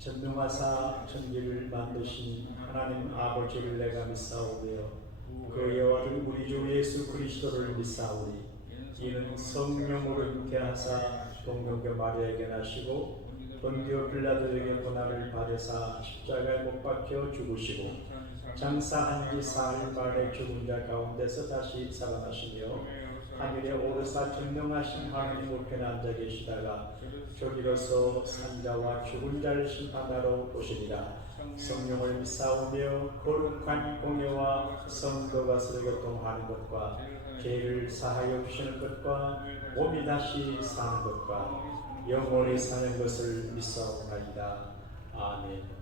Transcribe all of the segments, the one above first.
전능하사 천지를 만드신 하나님 아버지를 내가 믿사오며 그 여호와를 우리 주 예수 그리스도를 믿사오니 이는 성령으로 잉태하사 동정녀 마리아에게 나시고 본디오 빌라도에게 고난을 받으사 십자가에 못 박혀 죽으시고 장사한 지 사흘 만에 죽은 자 가운데서 다시 살아나시며 하늘에 오르사 전능하신 하나님 우편에 앉아 계시다가 저기로서 산자와 죽은 자를 심판하러 오시리라. 성령을 믿사오며 거룩한 공예와 성도가 서로 교통하는 것과 죄를 사하여 주시는 것과 몸이 다시 사는 것과 영원히 사는 것을 믿사오나이다. 아멘.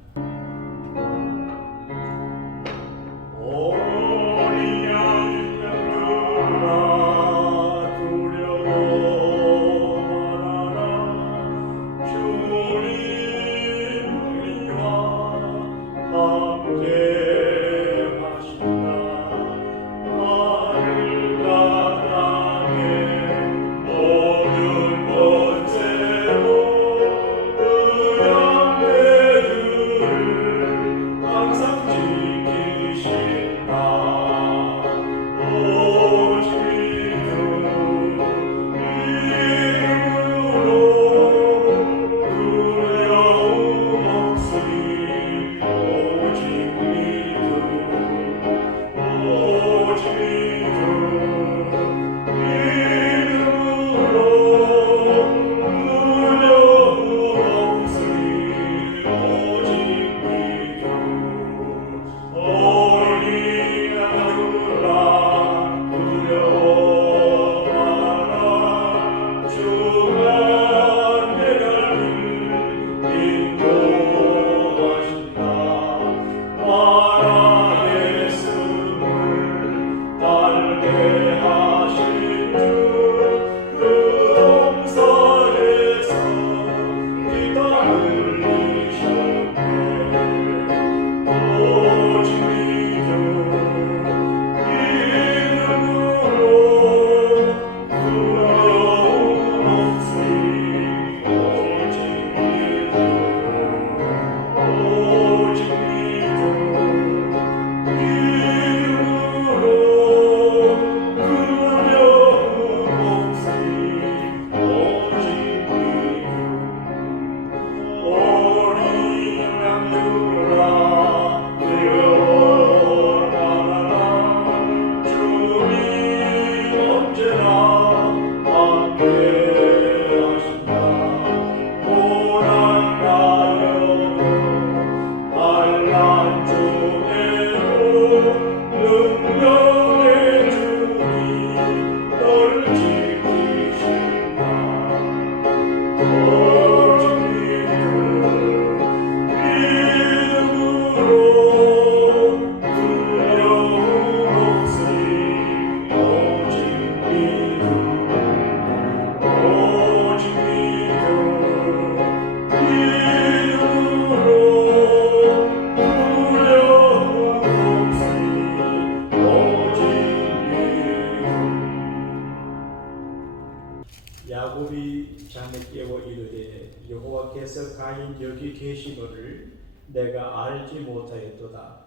야곱이 잠에 깨어 이르되 여호와께서 가인 여기 계시거를 내가 알지 못하였도다.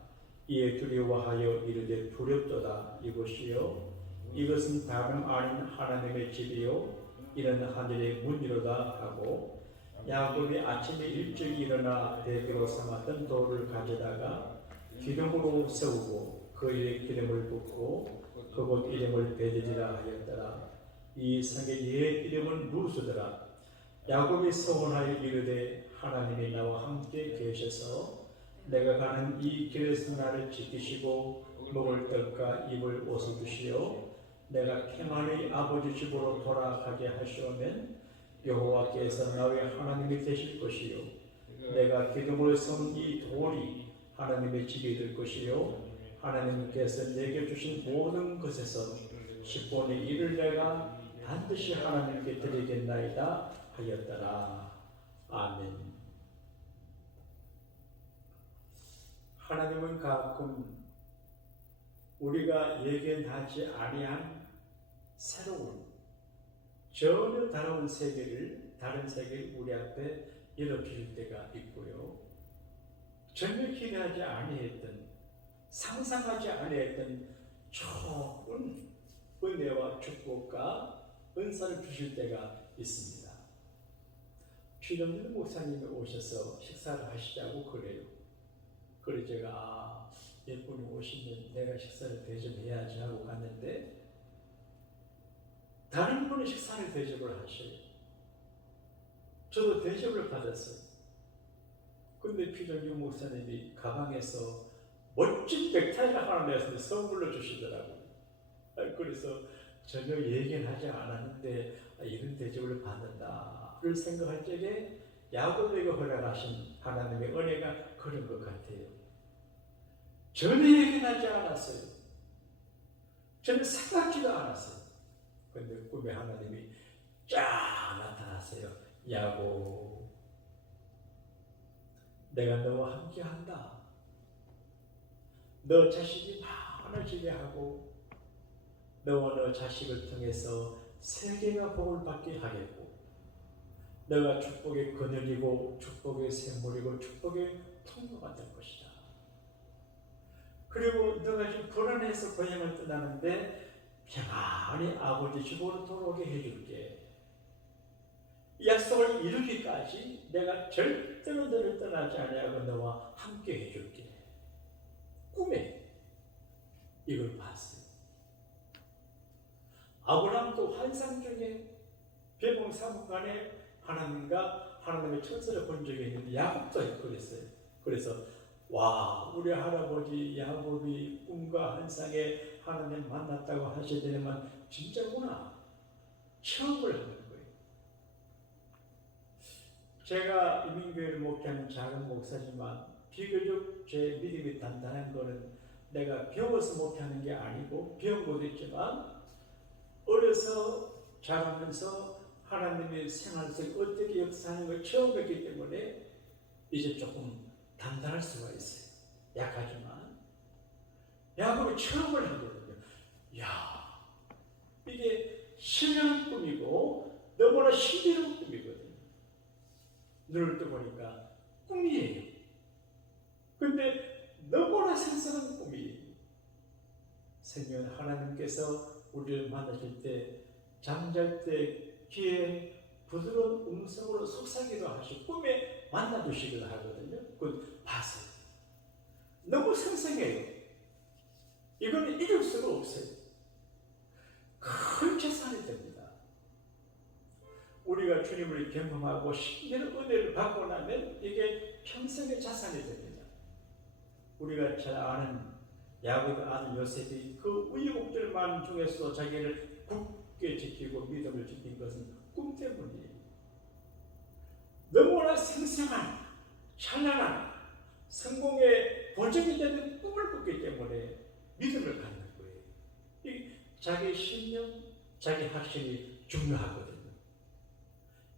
이에 두려워하여 이르되 두렵도다. 이것은 다름 아닌 하나님의 집이요 이는 하늘의 문이로다 하고 야곱이 아침에 일찍 일어나 대교로 삼았던 돌을 가져다가 기름으로 세우고 그 위에 기름을 붓고 그곳 이름을 베들이라 하였더라. 이 성의 옛 이름은 루스더라. 야곱이 서원하여 이르되 하나님이 나와 함께 계셔서 내가 가는 이 길에서 나를 지키시고 먹을 떡과 입을 옷을 주시어 내가 케만의 아버지 집으로 돌아가게 하시오면 여호와께서 나의 하나님이 되실 것이요 내가 기둥으로 세운 이 돌이 하나님의 집이 될 것이요 하나님께서 내게 주신 모든 것에서 10분의 1을 내가 반드시 하나님께 드리겠나이다 하였더라. 아멘. 하나님은 가끔 우리가 예견하지 아니한 새로운 전혀 다른 세계를 우리 앞에 열어주실 때가 있고요. 전혀 기대하지 아니했던, 상상하지 아니했던 좋은 은혜와 축복과 은사를 주실 때가 있습니다. 최정준 목사님이 오셔서 식사를 하시자고 그래요. 그래서 제가 예쁜이 오시면 내가 식사를 대접해야지 하고 갔는데 다른 분이 식사를 대접을 하셔요. 저도 대접을 받았어요. 근데 최정준 목사님이 가방에서 멋진 넥타이를 하나 내서 선물로 주시더라고요. 그래서 전혀 얘기는 하지 않았는데 이런 대접을 받는다를 생각할 적에 야곱에게 허락하신 하나님의 은혜가 그런 것 같아요. 전혀 얘기는 하지 않았어요. 저는 생각지도 않았어요. 그런데 꿈에 하나님이 쫙 나타났어요. 야곱, 내가 너와 함께한다. 너 자식이 많아지게 하고 너와 너 자식을 통해서 세계가 복을 받게 하겠고 너가 축복의 그늘이고 축복의 샘물이고 축복의 통로가 될 것이다. 그리고 너가 지금 불안해서 고향을 떠나는데 평안히 아버지 집으로 돌아오게 해줄게. 이 약속을 이루기까지 내가 절대로 너를 떠나지 아니하고 너와 함께 해줄게. 꿈에 이걸 봤어요. 아브라함도 환상 중에 벼몽사무간에 하나님과 하나님의 천사를 본 적이 있는데 야곱도 그랬어요. 그래서 와, 우리 할아버지 야곱이 꿈과 환상에 하나님 만났다고 하시더니만 진짜구나. 체험을 하는 거예요. 제가 이민교회를 목회하는 작은 목사지만 비교적 제 믿음이 단단한 거는 내가 배워서 목회하는 게 아니고 배운 것도 있지만 어려서 자라면서 하나님의 생활 속에 어떻게 역사하는 걸 체험했기 때문에 이제 조금 단단할 수가 있어요. 약하지만 야곱이 체험을 하거든요. 야, 이게 신령한 꿈이고 너무나 신비로운 꿈이거든요. 눈을 떠보니까 꿈이에요. 근데 너무나 생생한 꿈이에요. 생명 하나님께서 우리를 만나실 때 잠잘 때 귀에 부드러운 음성으로 속삭이기도 하시고 꿈에 만나주시기도 하거든요. 그건 봤어요. 너무 생생해요. 이거는 잊을 수가 없어요. 큰 재산이 됩니다. 우리가 주님을 경험하고 신비한 은혜를 받고 나면 이게 평생의 자산이 됩니다. 우리가 잘 아는 야곱의 아들 요셉이 그 우여곡절 중에서 자기를 굳게 지키고 믿음을 지킨 것은 꿈 때문이에요. 너무나 생생한 찬란한 성공의 보증이 되는 꿈을 꿨기 때문에 믿음을 갖는 거예요. 이 자기 신념, 자기 확신이 중요하거든요.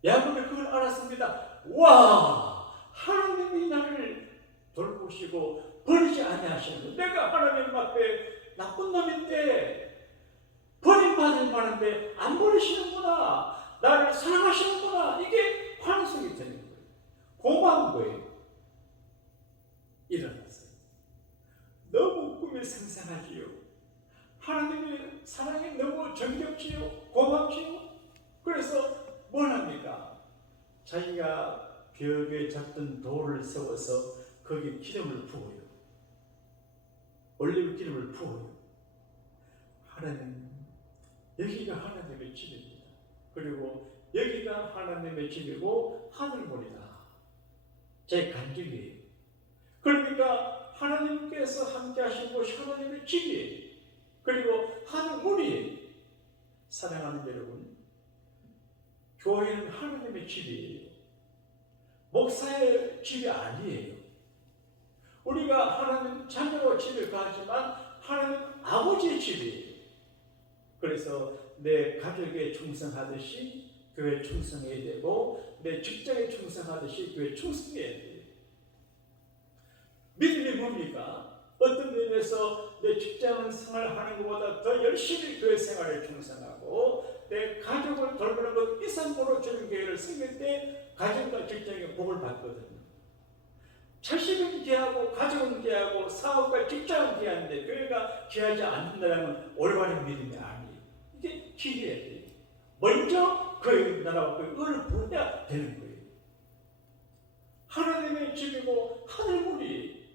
야곱이 그걸 알았습니다. 와, 하나님이 나를 돌보시고 버리지 아니하시는 거. 내가 하나님 앞에 나쁜 놈인데 버림받을 만한데 안 버리시는구나. 나를 사랑하시는구나. 이게 환승이 되는 거예요. 고마운 거예요. 일어났어요. 너무 꿈이 생생하지요. 하나님의 사랑이 너무 정겹지요. 고맙지요. 그래서 뭘 합니까? 자기가 벽에 잡던 돌을 세워서 거기에 기름을 부어요. 올리브 기름을 부어요. 하나님, 여기가 하나님의 집입니다. 그리고 여기가 하나님의 집이고 하늘문이다. 제 간증이에요. 그러니까 하나님께서 함께 하신 곳이 하나님의 집이에요. 그리고 하늘문이에요. 사랑하는 여러분, 교회는 하나님의 집이에요. 목사의 집이 아니에요. 우리가 하나님 자녀로 집에 가지만 하나님 아버지의 집이에요. 그래서 내 가족에 충성하듯이 교회에 충성해야 되고 내 직장에 충성하듯이 교회에 충성해야 돼요. 믿음이 뭡니까? 어떤 면에서 내 직장 생활하는 것보다 더 열심히 교회 생활에 충성하고 내 가족을 돌보는 것 이상으로 주는 교회를 섬길 때 가정과 직장의 복을 받거든요. 자식은 귀하고 가족은 귀하고 사업과 직장은 귀한데 교회가 귀하지 않는다는 올바른 믿음이 아니에요. 이게 귀해야 돼요. 먼저 그 나라와 그 의를 부르야 되는 거예요. 하나님의 집이고 하늘문이,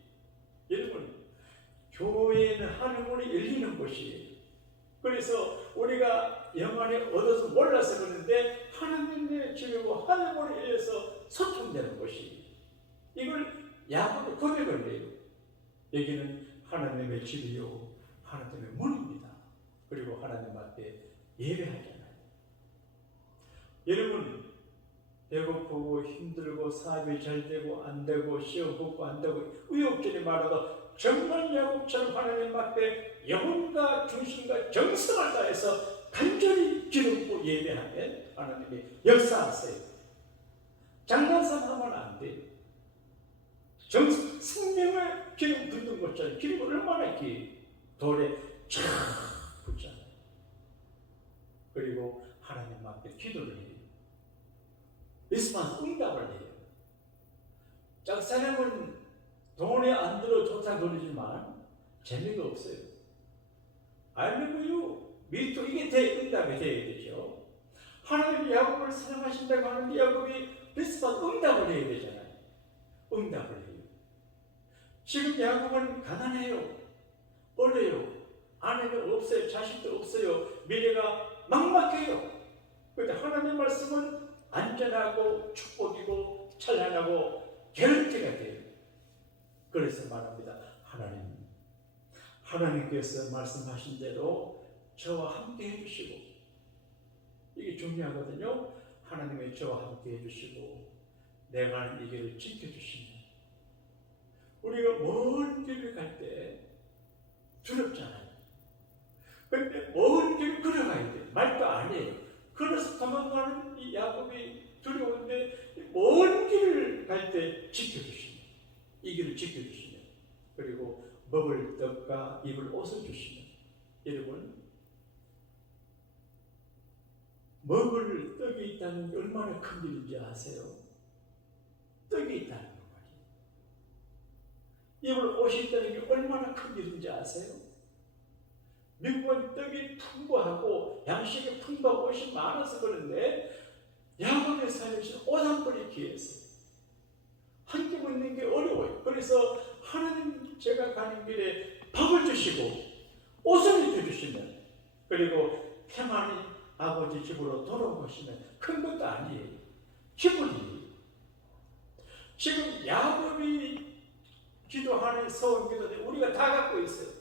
여러분 교회는 하늘문이 열리는 곳이에요. 그래서 우리가 영안에 얻어서 몰라서 그러는데 하나님의 집이고 하늘문이 열려서 소통되는 곳이에요. 이걸 야고보 고백을 해요. 여기는 하나님의 집이요 하나님의 문입니다. 그리고 하나님 앞에 예배하잖아요. 여러분 배고프고 힘들고 사업이 잘 되고 안 되고 시험 붙고 안 되고 의욕적인 말하다 정말 야곱처럼 하나님 앞에 영혼과 중심과 정성을 다해서 간절히 기도하고 예배하면 하나님이 역사하세요. 장난삼하면 안 돼요. 생명을 기름 붓는 것처럼 기름을 얼마나 이렇게 돌에 쫙 붓잖아요. 그리고 하나님 앞에 기도를 해요. 리스폰스 응답을 해요. 짝사랑은 돈에 안 들어 좋다 그러지만 재미가 없어요. 알면요 미투 이게 응답이 돼야 되죠. 하나님이 야곱을 사랑하신다고 하는데 야곱이 리스폰스 응답을 해야 되잖아요. 응답을 해요. 지금 야곱은 가난해요. 어려요. 아내가 없어요. 자식도 없어요. 미래가 막막해요. 그런데 하나님 말씀은 안전하고 축복이고 찬란하고 개런티가 돼요. 그래서 말합니다. 하나님께서 말씀하신 대로 저와 함께 해주시고, 이게 중요하거든요. 하나님이 저와 함께 해주시고 내가 하는 이 길을 지켜주시면 우리가 먼 길을 갈 때 두렵잖아요. 그런데 먼 길을 걸어가야 돼. 말도 안 해요. 걸어서 도망가는 이 야곱이 두려운데 먼 길을 갈 때 지켜주시면, 이 길을 지켜주시면, 그리고 먹을 떡과 입을 옷을 주시면, 여러분 먹을 떡이 있다는 게 얼마나 큰 일인지 아세요? 떡이 있다는 거 말이에요. 입을 옷이 있다는 게 얼마나 큰 일인지 아세요? 미국은 떡이 풍부하고 양식이 풍부하고 옷이 많아서 그런데 야곱의 삶에서 옷 한 벌이 귀해서 한 끼 먹는 게 어려워요. 그래서 하나님 제가 가는 길에 밥을 주시고 옷을 입혀주시면, 그리고 평안히 아버지 집으로 돌아오시면 큰 것도 아니에요. 기분이. 지금 야곱이 기도하는 서원 기도인데 우리가 다 갖고 있어요.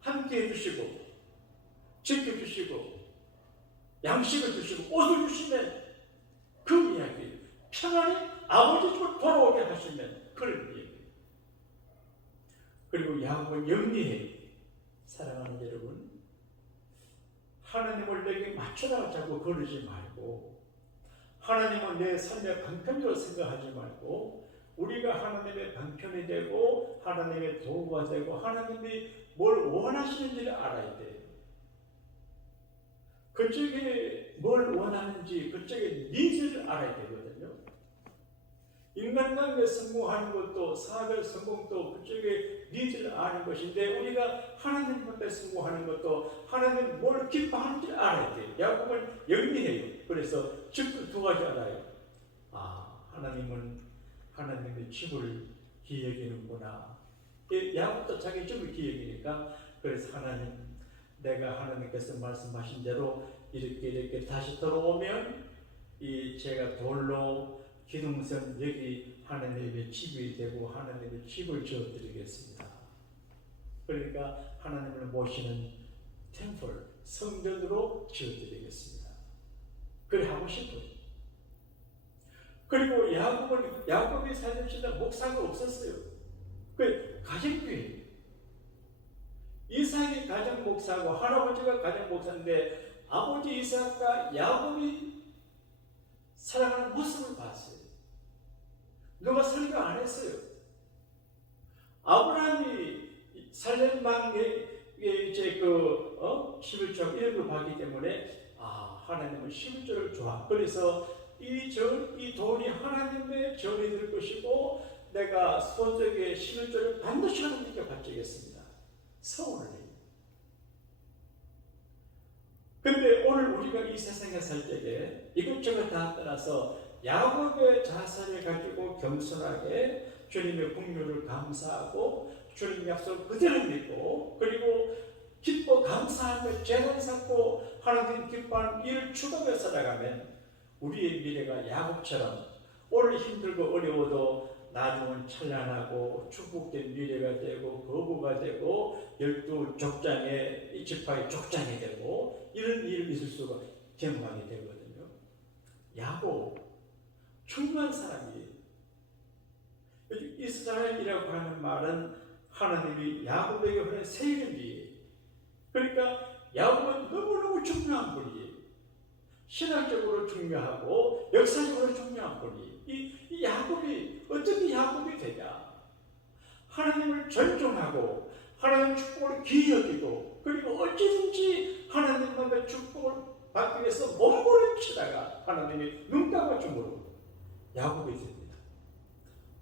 함께 해주시고 지켜주시고 양식을 주시고 옷을 주시면 그 이야기예요. 평안히 아버지 집으로 돌아오게 하시면 그런 이야기예요. 그리고 야곱은 영리해요. 사랑하는 여러분, 하나님을 내게 맞춰라 자꾸 그러지 말고, 하나님은 내 삶의 방편으로 생각하지 말고, 우리가 하나님의 방편이 되고 하나님의 도구가 되고 하나님이 뭘 원하시는지를 알아야 돼요. 그쪽에 뭘 원하는지, 그쪽에 니즈를 알아야 되거든요. 인간관계 성공하는 것도 사별 성공도 그쪽에 니즈를 아는 것인데, 우리가 하나님 앞에 성공하는 것도 하나님 뭘 기뻐하는지 알아야 돼요. 야곱은 영리해요. 그래서 즉그 두 가지 알아요. 하나님은 하나님의 집을 기여기는구나. 야곱도 자기 집을 기여기니까, 그래서 내가 하나님께서 말씀하신 대로 이렇게 다시 돌아오면 제가 돌로 기둥선 여기 하나님의 집이 되고 하나님의 집을 지어드리겠습니다. 그러니까 하나님을 모시는 템플, 성전으로 지어드리겠습니다. 그래 하고 싶어요. 그리고 야곱이 살던 목사가 없었어요. 그 가정교회. 이삭이 가정 목사고 할아버지가 가정 목사인데 아버지 이삭과 야곱이 사랑하는 모습을 봤어요. 누가 설교 안 했어요. 아브라함이 살렘방에 11조 이런 걸 봤기 때문에 하나님은 11조를 좋아. 그래서 이 돈이 하나님의 전이 될 것이고 내가 소득의 11조를 반드시 하나님께 바치겠습니다. 서울을. 근데 오늘 우리가 이 세상에 살 때에 이것저것 다 떠나서 야곱의 자세를 가지고 겸손하게 주님의 긍휼을 감사하고 주님 약속 그대로 믿고 그리고 기뻐 감사하며 재단 쌓고 하나님 기뻐하는 일을 추구하며 살아가면 우리의 미래가 야곱처럼 오늘 힘들고 어려워도 나중은 찬란하고 축복된 미래가 되고 거부가 되고 12족장의 이 지파의 족장이 되고 이런 일을 있을 수가 경험하게 되거든요. 야곱 충만한 사람이 이스라엘이라고 하는 말은 하나님이 야곱에게 보낸 새 이름이에요. 그러니까 야곱은 너무너무 중요한 분이에요. 신학적으로 중요하고 역사적으로 중요한 분이에요. 이 야곱이 어떻게 야곱이 되냐? 하나님을 존중하고 하나님 축복을 귀히 여기고 그리고 어찌든지 하나님만의 축복을 받기 위해서 몸부림치다가 하나님이 눈 감아줌으로 야곱이 됩니다.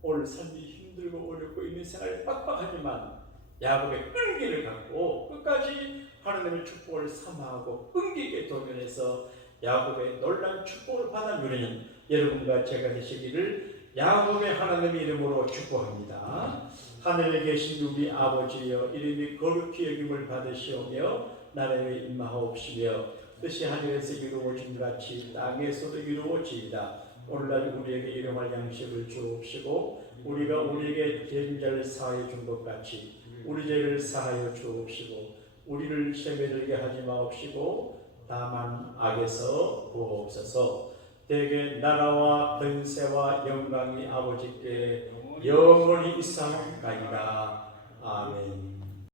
오늘 삶이 힘들고 어렵고 있는 생활이 빡빡하지만 야곱의 끈기를 갖고 끝까지 하나님의 축복을 사모하고 끈기게 도전해서 야곱의 놀라운 축복을 받아 누리는 여러분과 제가 되시기를 야곱의 하나님의 이름으로 축복합니다. 하늘에 계신 우리 아버지여 이름이 거룩히 여김을 받으시오며 나라에 임하옵시며 뜻이 하늘에서 이루어진 같이 땅에서도 이루어지이다. 오늘날 우리에게 일용할 양식을 주옵시고 우리가 우리에게 죄진 자를 사하여 준 것 같이 우리 죄를 사하여 주옵시고 우리를 시험에 들게 하지 마옵시고 다만 악에서 구하옵소서. 대개 나라와 권세와 영광이 아버지께 영원히 있사옵나이다.